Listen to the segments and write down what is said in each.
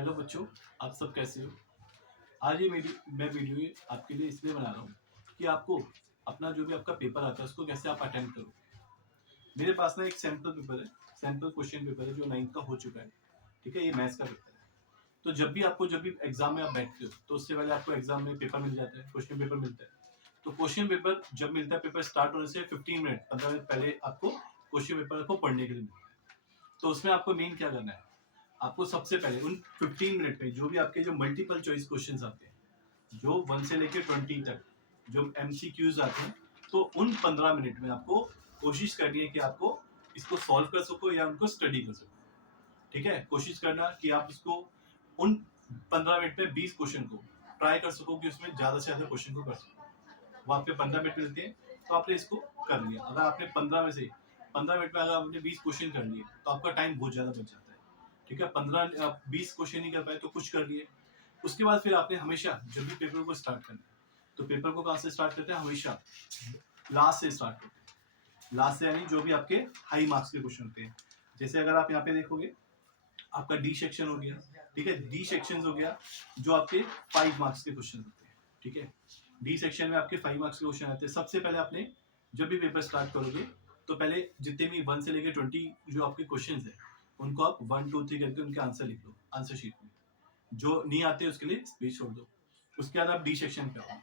Hello बच्चों, आप सब कैसे हो? आज ये मैं वीडियो आपके लिए इसलिए बना रहा हूँ कि आपको अपना जो भी आपका पेपर आता है उसको कैसे आप अटेम्प्ट करो। मेरे पास ना एक सैम्पल पेपर है, सैम्पल क्वेश्चन पेपर है जो 9th का हो चुका है। ठीक है, ये मैथ्स का पेपर है। तो जब भी एग्जाम में आप बैठते हो तो उससे पहले आपको एग्जाम में पेपर मिल जाता है, क्वेश्चन पेपर मिलता है। तो क्वेश्चन पेपर जब मिलता है, पेपर स्टार्ट होने से 15 मिनट पहले आपको क्वेश्चन पेपर को पढ़ने के लिए मिलता है। तो उसमें आपको मेन क्या करना है, आपको सबसे पहले उन 15 मिनट में जो भी आपके जो मल्टीपल चॉइस क्वेश्चंस आते हैं, जो 1 से लेके 20 तक जो एमसीक्यूज आते हैं, तो उन 15 मिनट में आपको कोशिश करनी है कि आपको इसको सॉल्व कर सको या उनको स्टडी कर सको। ठीक है, कोशिश करना कि आप इसको उन 15 मिनट में 20 क्वेश्चन को ट्राई कर सको कि उसमें ज्यादा से ज्यादा क्वेश्चन को कर सको। वो आपके 15 मिनट मिलते हैं, तो आपने इसको कर लिया। अगर आपने 15 मिनट में अगर आपने 20 क्वेश्चन कर लिए तो आपका टाइम बहुत ज्यादा बच जाता है। ठीक है, 20 क्वेश्चन नहीं कर पाए तो कुछ कर लिए। उसके बाद फिर आपने हमेशा जब भी पेपर को स्टार्ट करना है, तो पेपर को कहाँ से स्टार्ट करते हैं, हमेशा लास्ट से स्टार्ट करते हैं। लास्ट से यानी जो भी आपके हाई मार्क्स के क्वेश्चन होते हैं। जैसे अगर आप यहाँ पे देखोगे, आपका डी सेक्शन हो गया। ठीक है, डी सेक्शन हो गया जो आपके 5 मार्क्स के क्वेश्चन होते हैं। ठीक है, डी सेक्शन में आपके 5 मार्क्स के क्वेश्चन आते हैं। सबसे पहले आपने जब भी पेपर स्टार्ट करोगे तो पहले जितने भी 1 से लेकर 20 जो आपके क्वेश्चन है उनको आप 1 2 3 करके उनके आंसर लिख लो आंसर शीट में। जो नहीं आते उसके लिए स्पेस छोड़ दो। उसके बाद आप डी सेक्शन पे आओ।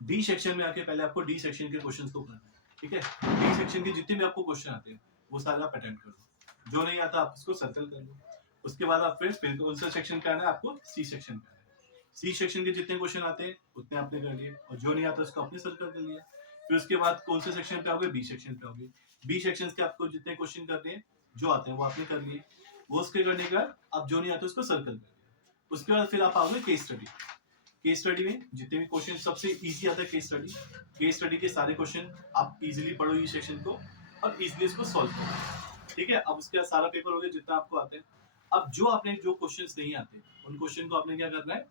डी सेक्शन में आके पहले आपको डी सेक्शन के क्वेश्चंस को करना है। ठीक है, डी सेक्शन के जितने भी आपको क्वेश्चन आते हैं वो सारे आप अटेम्प्ट कर लो। जो नहीं आता आप उसको सर्कल कर लो। उसके बाद आप फिर कौन सा सेक्शन पे आना है, आपको सी सेक्शन पे आना है। सी सेक्शन के जितने क्वेश्चन आते हैं उतने आपने कर लिए, और जो नहीं आता उसको आपने सर्कल कर लिया। फिर उसके बाद कौन से सेक्शन पे आओगे, बी सेक्शन पे आओगे। बी सेक्शन के आपको जितने क्वेश्चन करने हैं जो आते हैं वो आपने कर लिए। वो उसके करने के बाद आप जो नहीं आता उसको सर्कल कर लिया। उसके बाद फिर आप आओगे केस स्टडी। केस स्टडी में जितने भी क्वेश्चन सबसे इजी आता है केस स्टडी। केस स्टडी के सारे क्वेश्चन आप इजीली पढ़ो ये सेक्शन को और इजीली इसको सॉल्व करो। ठीक है, अब उसके बाद सारा पेपर हो गया जितना आपको आते हैं। अब जो आपने जो क्वेश्चंस नहीं आते उन क्वेश्चन को आपने क्या करना है,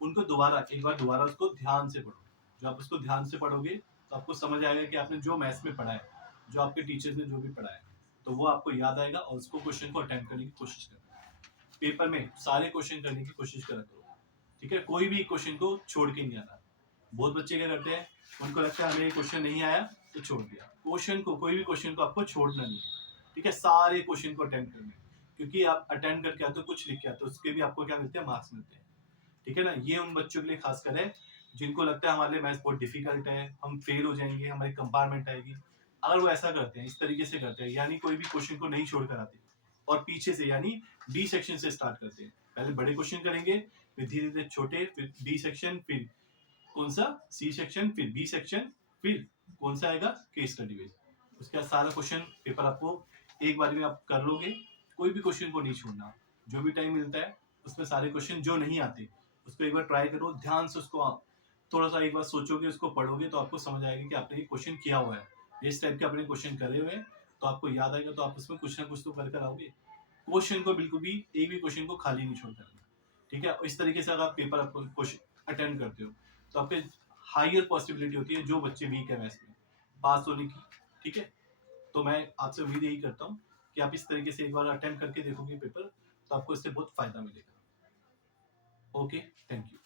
उनको एक बार दोबारा उसको ध्यान से पढ़ो। जो आप उसको ध्यान से पढ़ोगे तो आपको समझ आएगा कि आपने जो मैथ्स में पढ़ा है, जो आपके टीचर्स ने जो भी पढ़ा है, तो वो आपको याद आएगा और उसको क्वेश्चन को अटेम्प्ट करने की कोशिश करना। पेपर में सारे क्वेश्चन करने की कोशिश करा करो। ठीक है, कोई भी क्वेश्चन को छोड़ के नहीं आना। बहुत बच्चे क्या करते हैं, उनको लगता है हमें ये क्वेश्चन नहीं आया तो छोड़ दिया। क्वेश्चन को, कोई भी क्वेश्चन को आपको छोड़ना नहीं है। ठीक है, सारे क्वेश्चन को अटेम्प्ट करने, क्योंकि आप अटेम्प्ट करके आते हो, कुछ लिख के आते हो, उसके भी आपको क्या मिलते हैं, मार्क्स मिलते हैं। ठीक है ना, ये उन बच्चों के लिए खासकर है जिनको लगता है हमारे लिए मैथ्स बहुत डिफिकल्ट है, हम फेल हो जाएंगे, हमारी कंपार्टमेंट आएगी। अगर वो ऐसा करते हैं, इस तरीके से करते हैं, यानी कोई भी क्वेश्चन को नहीं छोड़ कर आते और पीछे से यानी डी सेक्शन से स्टार्ट करते हैं। पहले बड़े क्वेश्चन करेंगे, फिर धीरे धीरे छोटे, फिर डी सेक्शन, फिर कौन सा सी सेक्शन, फिर बी सेक्शन, फिर कौन सा आएगा केस स्टडी बेस। उसके बाद सारा क्वेश्चन पेपर आपको एक बार में आप कर लोगे। कोई भी क्वेश्चन को नहीं छोड़ना। जो भी टाइम मिलता है उसमें सारे क्वेश्चन जो नहीं आते उसको एक बार ट्राई करो ध्यान से। उसको आप थोड़ा सा एक बार सोचोगे, उसको पढ़ोगे तो आपको समझ आएगा कि आपने ये क्वेश्चन किया हुआ है, इस टाइप के अपने क्वेश्चन करे हुए हैं, तो आपको याद आएगा। तो आप उसमें कुछ ना कुछ तो कर कर आओगे। क्वेश्चन को बिल्कुल भी एक भी क्वेश्चन को खाली नहीं छोड़ना। ठीक है, इस तरीके से अगर आप पेपर क्वेश्चन अटेंड करते हो तो आपके हायर पॉसिबिलिटी होती है जो बच्चे वीक है मैथ्स में पास होने की। ठीक है, तो मैं आपसे उम्मीद यही करता हूँ कि आप इस तरीके से एक बार अटेम्प्ट करके देखोगे पेपर, तो आपको इससे बहुत फायदा मिलेगा। Okay, thank you.